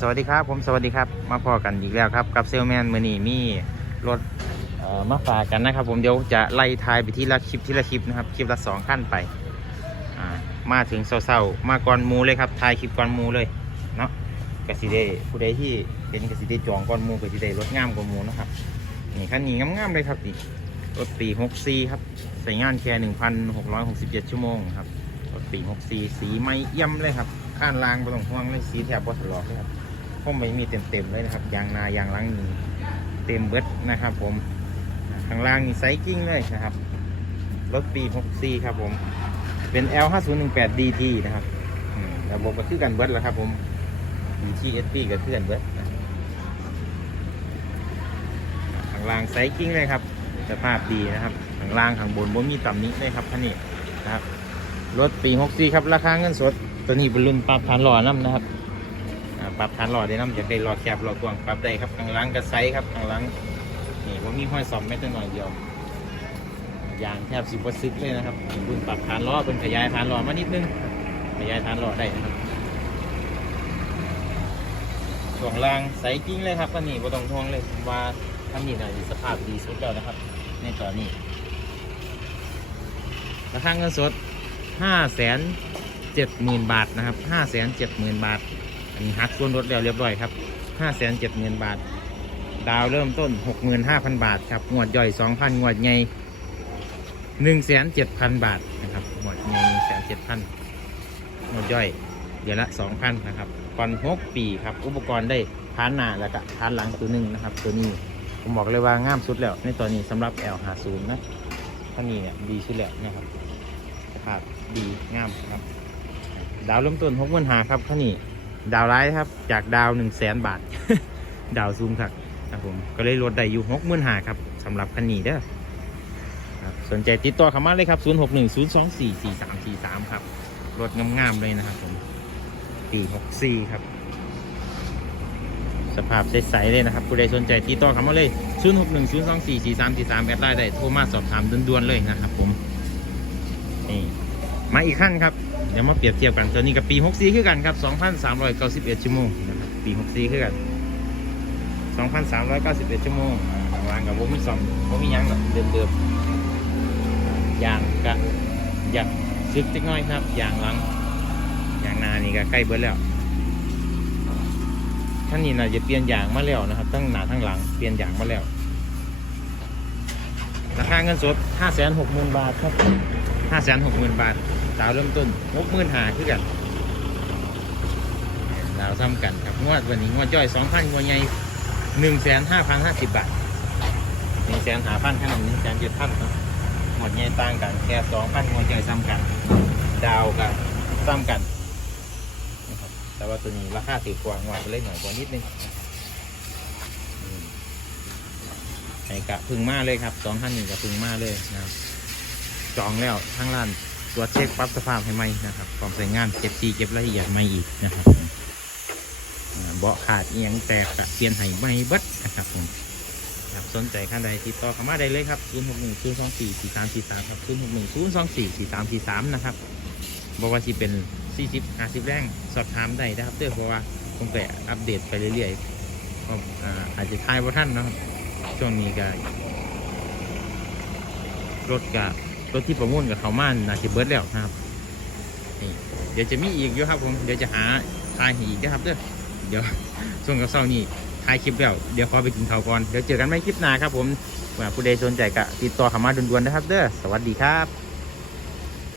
สวัสดีครับผมสวัสดีครับมาพอกันอีกแล้วครับ กับเซลแมนมือนี่มีรถมาฝากกันนะครับ ผมเดี๋ยวจะไล่ทายไปที่ละคลิปที่ละคลิปนะครับคลิปละสองขั้นไปมาถึงเศร้าๆมาก่อนมูเลยครับทายคลิปก่อนมูเลยเนาะกสิเดผู้ใดที่เป็นกสิเดจองก่อนมูกสิเดรถงามกว่าหมูนะครับนี่คันนี้งามๆเลยครับนี่รถปี64ครับใส่งานแค่1,667ชั่วโมงครับรถปี64สีไม่เอี่ยมเลยครับ ข้านลางบ่ต้องห่วงเลยสีแถบบอถลอกเลยครับผมไม่มีเต็มๆเลยนะครับยางนายางล้างนี่เต็มเบิดนะครับ ผมข้างล่างนี่ไซกิ้งเลยนะครับรถปี64ครับผมเป็น L 5 0 1 8 DT นะครับระบบก็คือกันเบิดแล้วครับผม DT SP ก็คือกันเบิดนะข้างล่างไซกิ้งเลยครับสภาพดีนะครับข้างล่างข้างบนบ่มีต่ำนี้เลยครับคันนี้นะครับรถปี 64 ครับ ราคาเงินสด ตัวนี้เป็นรุ่นปรับฐานหล่อน้ำนะครับปรับฐานหล่อได้น้ำจะได้หล่อแคบหล่อกว้างปรับได้ครับข้างล่างกระไซครับข้างล่างนี่ว่ามีห้อยสอมแม้แต่หน่อยเดียว ยางแทบสิบวัซึกเลยนะครับรุ่นปรับฐานหล้อเป็นขยายฐานหล้อมานิดนึงขยายฐานหล้อได้นะครับช่วงล่างใสจริงเลยครับอันนี้บ่ต้องทวงเลยว่าท่านนี้น่าจะสภาพดีสุดแล้วนะครับ ในตอนนี้ราคาเงินสดห้าแสน เจ็ดหมื่นบาทนะครับห้าแสนเจ็ดหมื่นบาท อันนี้หักส่วนลดแล้วเรียบร้อยครับ5 7 0 0 0 0บาท ดาวเริ่มต้น65,000บาทครับงวดย่อย2,000งวดใหญ่107,000บาทนะครับงวดใหญ่107,000งวดย่อยเดือนละ2,000นะครับก่อน6ปีครับ อุปกรณ์ได้พานหน้าแล้วก็พานหลังตัวหนึ่งนะครับ ตัวนี้ผมบอกเลยว่างามสุดแล้วในตัวนี้สำหรับ L50 นะท่านี้เนี่ยดีสุดแล้วนะครับสภาพดีงามครับ ดาวเริ่มต้น65,000ครับท่านี้ดาวไลท์ครับ จากดาวหนึ่งแสนบาท ดาวซูมครับครับผมก็เลยลดได้อยู่หกหมื่นหาครับสำหรับคันนี้เด้อครับสนใจติดต่อเข้ามาเลยครับ 0 6 1 0 2 4 4 3 4 3 ครับ รถงามๆเลยนะครับผมปี64 ครับ สภาพใสๆเลยนะครับ ผู้ใดสนใจติดต่อเข้ามาเลย 0 6 1 0 2 4 4 3 4 3 แอดไลน์ได้ โทรมาสอบถามด่วนๆเลยนะครับผม นี่ มาอีกขั้นครับ เดี๋ยวมาเปรียบเทียบกัน ตัวนี้กับปี 64คือกันครับ 2,391 ชั่วโมงนะครับปี 64คือกัน 2,391 ชั่วโมงวางกับวมีซอมวมียังหรอกเดิมๆยางกะอยากซึกจักน้อยครับยางหลังยางนานี่ก็ใกล้เบิดแล้วท่านนี้น่าจะเปลี่ยนยางมาแล้วนะครับทั้งหน้าทั้งหลังเปลี่ยนยางมาแล้ว ราคาเงินสด560,000 บาทครับ560,000 บาทดาวเริ่มต้นหกหมื่นหาคือกันดาวซ้ำกันครับงวดวันนี้งวดย่อยสองพันงวดใหญ่หนึ่งแสนห้าพันห้าสิบบาทหนึ่งแสนหาพันขนาดหนึ่งแสนเจ็ดพันครับงวดใหญ่ต่างกันแค่สองพันงวดย่อยซ้ำกัน ดาวกันซ้ำกันนะครับแต่ว่าตัวนี้ราคาถือกว่างวดไปเลยหน่อยกว่านิดนึงอืมไอ้ กะพึ่งมาเลยครับสองพันหนึ่งกะพึ่งมาเลยนะครับ จองแล้วทั้งร้านตรวจเช็คปรับสภาพให้ไหมนะครับพร้อมใส่งานเก็บซีเก็บละเอียดไม่อีกนะครับเบาะขาดเอียงแตกกะเปลี่ยนให้ไม่บิดนะครับผมครับสนใจขั้นใดติดต่อเข้ามาได้เลยครับ0 6 1 0 2 4 4 3 4 3ครับ0 6 1 0 2 4 4 3 4 3นะครับบอกว่าที่เป็น 40 50 แรงสอบถามได้นะครับเด้อเพราะว่าผมก็อัปเดตไปเรื่อยๆก็อาจจะทายว่าท่านเนาะครับ ช่วงนี้ก็รถกับรถที่ประมูลกับเขาม่านนาทีเบิร์ดแล้วนะครับนี่เดี๋ยวจะมีอีกเยอะครับผมเดี๋ยวจะหาทายห้อีกนะครับเด้อเดี๋ยวช่วงกับเช้านี้ทายคลิปแล้วเดี๋ยวขอไปกินข้าวก่อนเดี๋ยวเจอกันไม่คลิปหน้าครับผมผู้ใดสนใจก็ติดต่อเขามาด่วนๆนะครับเด้อสวัสดีครับ